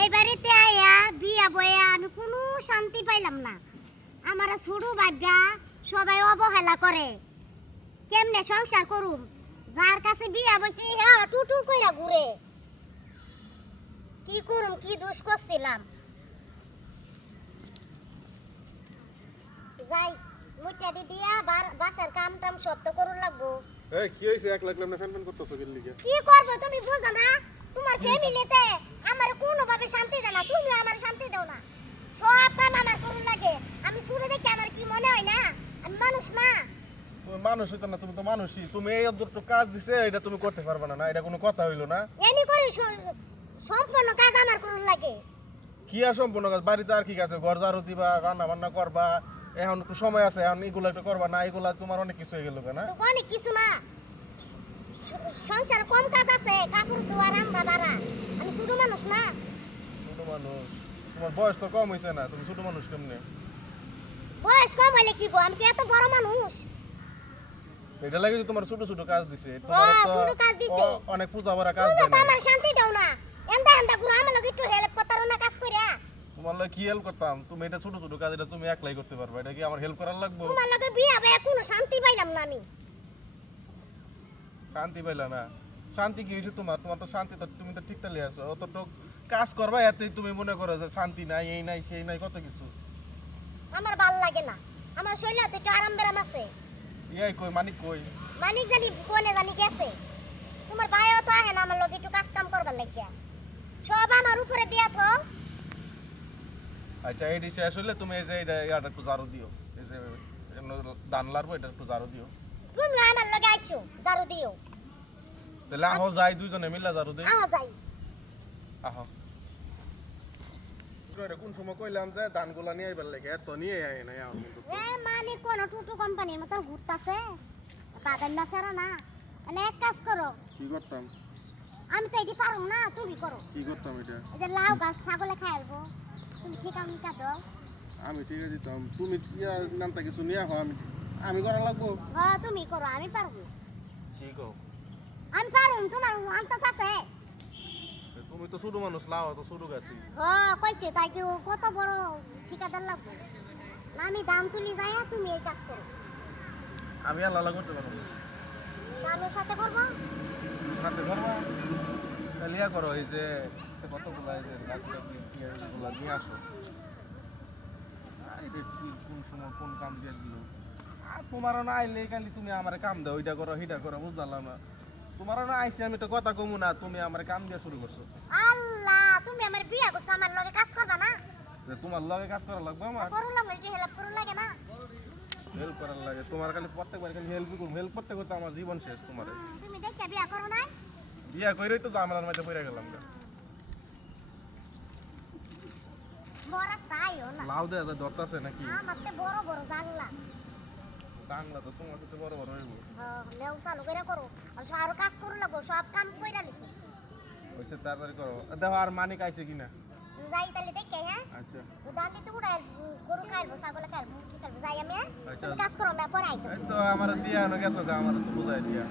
এই বাড়িতে আয়া বিয়া বয়া আমি কোনো শান্তি পাইলাম না। আমার ছোট ভাগ্যা সবাই অবহেলা করে, কেমনে সংসার করুম? যার কাছে বিয়া বসি হ্যাঁ টুটু কইরা ঘুরে। কি করুম, কি দোষ করছিলাম? যাই মুইটা দিয়া বাসার কাম টাম সব তো করুন লাগবো। এই কি হইছে এক লাখ না ফ্যান করতেছো কি লিগে? কি করব তুমি বুঝো না? তোমার ফ্যামিলিতে আমার কোনো ভাবে শান্তি দেয় না, তুমি আমার শান্তি দাও না। সব কাম আমার করুন লাগে। আমি শুনে দেখি আমার কি মনে হয় না আমি মানুষ না। তুমি মানুষ হইতো না, তুমি তো মানুষই। তুমি এই অদ্ভুত কাজ দিছে এটা তুমি করতে পারবে না, না এটা কোনো কথা হইলো না। এনি করি সম্পূর্ণ কাজ আমার করুন লাগে। কি আর সম্পূর্ণ কাজ? বাড়িতে আর কি কাজ? ঘর ঝাড়ু দিবা, রান্না বান্না করবা, এখন একটু সময় আছে, এখন এগুলো একটু করবা না, এগুলা তোমার অনেক কিছু হয়ে গেল না? তো অনেক কিছু না, সংসার কম কাজ আছে, কাপড় ধোয়া রান্না বাড়া। আমি ছোট মানুষ না। ছোট মানুষ? তোমার বয়স তো কম হইছে না, তুমি ছোট মানুষ কেমনে? বয়স কম হইলে কি গো, আমি কি এত বড় মানুষ? এটা লাগে যে তোমার ছোট ছোট কাজ দিছে, ছোট কাজ দিছে, অনেক পূজা ভরা কাজ তুমি দেয় তো না। আমার শান্তি দাও না। এন্দা এন্দা গুরু আমার লগে একটু হেল্প করতারো না কাজ কইরা? তোমার লাগে কি হেল্প করতাম? তুমি এটা ছোট ছোট কাজ এটা তুমি একলাই করতে পারবে, এটা কি আমার হেল্প করার লাগবে? তোমার লগে বিয়া হবে কোনো শান্তি পাইলাম না আমি। শান্তি পাইলা না? শান্তি কি হয়েছে তোমার? তোমার তো শান্তি তো, তুমি তো ঠিক তালে আছো। অতটুক কাজ করবা এতেই তুমি মনে করো যে শান্তি নাই, এই নাই সেই নাই, কত কিছু। আমার ভাল লাগে না, আমার শরীরে তো একটু আরাম বেরাম আছে। ইয়াই কই মানিক কই? মানিক জানি কোনে জানি গেছে। তোমার ভাইও তো আহে না আমার লগে একটু কাজ কাম করবার লাগিয়া, সব আমার উপরে দিয়া তো। আচ্ছা এই শেষ হইলে তুমি এই যে এটা একটু ঝাড়ু দিও, এই যে ধান লারবো এটা একটু ঝাড়ু দিও। তুমি আমার লগে আইছো জারু দিও। তাহলে আহো যাই দুইজনে মিলা ঝাড়ু দিই। আহ যাই। আহো। কোন সময় কইলাম যে ধানগুলা নিয়ে আইবার লাগে, এত নিয়ে আয় না এখন কিন্তু। এ মানিক কোন টুটু কোম্পানির মত ঘুরতাছে, বাদাম না সারা না। মানে এক কাজ করো। কি করতাম? আমি তো এটি পারুম না, তুমি করো। কি করতাম এটা? এই যে লাউ গাছ ছাগলে খাইলবো, তুমি ঠিক আমি দাও। আমি ঠিক আছে দিতাম, তুমি নামটা কিছু নিয়ে আহো, আমি করা লাগবো। হ্যাঁ তুমি করো, আমি পারবো। কি কও? আমি পারুম, তোমার আন্তাজ আছে। তুমি তো ছোট মানুষ, লাও তো ছোট গাছি। হ্যাঁ কইছে তাই কি ও কত বড় ঠিকাদার লাগবে না? আমি দাম তুলি যাই, তুমি এই কাজ করো। আমি আর লালা করতে পারবো না। আমি ওর সাথে করবো। হাতে করবা তাহলে ইয়া করো, এই যে কতগুলো এই যে গাছগুলো নিয়ে আসো। এটা কি কোন সময় কোন কাম দিয়ে দিল? আর তোমারও না আইলে খালি তুমি আমার কাম দাও, ওইটা করো সেইটা করো, বুঝলাম না। তোমারও না আইসি আমি তো কথা কমু না, তুমি আমার কাম দিয়ে শুরু করছো। আল্লাহ, তুমি আমার বিয়া করছো, আমার লগে কাজ করবা না? যে তোমার লগে কাজ করা লাগবে আমার? করলাম, একটু হেল্প করুন লাগে না? হেল্প করার লাগে তোমার? খালি প্রত্যেকবার খালি হেল্প করতে করতে আমার জীবন শেষ। তোমার তুমি দেখে বিয়া করো নাই? বিয়া কইরেই তো আমার মাঝে পড়ে গেলাম না। বড় তাই না? লাউ দেয়া যায় ধরতাছে নাকি? আমার তে বড় বড় জানলা। বাংলা তো তোমার সাথে বড় বড় হইব। নেও চালু করে করো, আর আরো কাজ করু লাগবো, সব কাম কইরা লিছি। হইছে তাড়াতাড়ি করো। দেখো আর মানিক আইছে কিনা। যাই তাহলে দেখে। হ্যাঁ আচ্ছা দাম দিতে উড়াই, গরু খাইবো, ছাগলে খাইবো, কি খাইবো, যাই আমি। আচ্ছা। তুমি কাজ করো, না পরে এই আইতেছি। তো আমার দিয়া গেছো, আমার তো বুঝাই দিয়া।